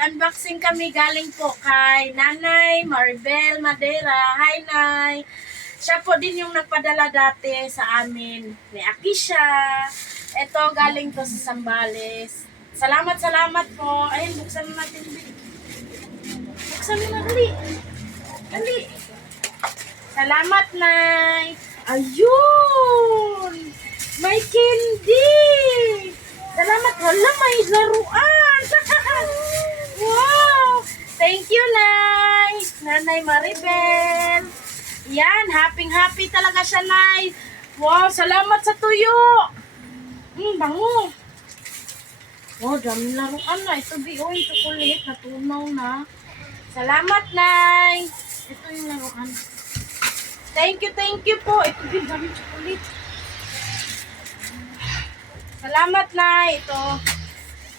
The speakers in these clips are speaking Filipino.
mag-unboxing kami galing po kay Nanay Maribel Madera. Hi, Nay! Siya po din yung nagpadala dati sa amin. May aki siya. Ito, galing to sa Sambales. Salamat po. Ayun, buksan na natin. Buksan mo na, dali. Dali. Salamat, Nay. Ayun! May candy! Salamat. Hala, may laruan. Wow! Thank you, Nay. Nanay Maribel. Yan, happy talaga siya, Nay. Wow, salamat sa tuyo. Bango. Oh, daming laruan na. Ito, yung chocolate. Natunaw na. Salamat, Nay. Ito yung laruan. Thank you po. Ito din, daming chocolate. Salamat, Nay. Ito.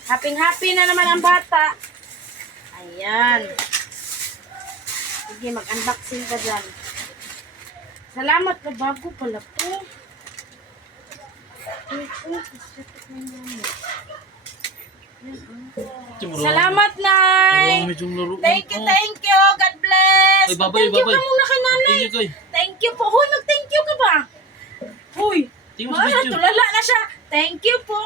Happy na naman ang bata. Ayan. Sige, mag-unboxing ka dyan. Salamat na bago pala po. Salamat, Nay. Thank you. God bless. Ay, babay. Thank you ka muna kay Nanay. Thank you po. Huy, mag-thank you ka ba? Huy. Tulala na siya. Thank you po.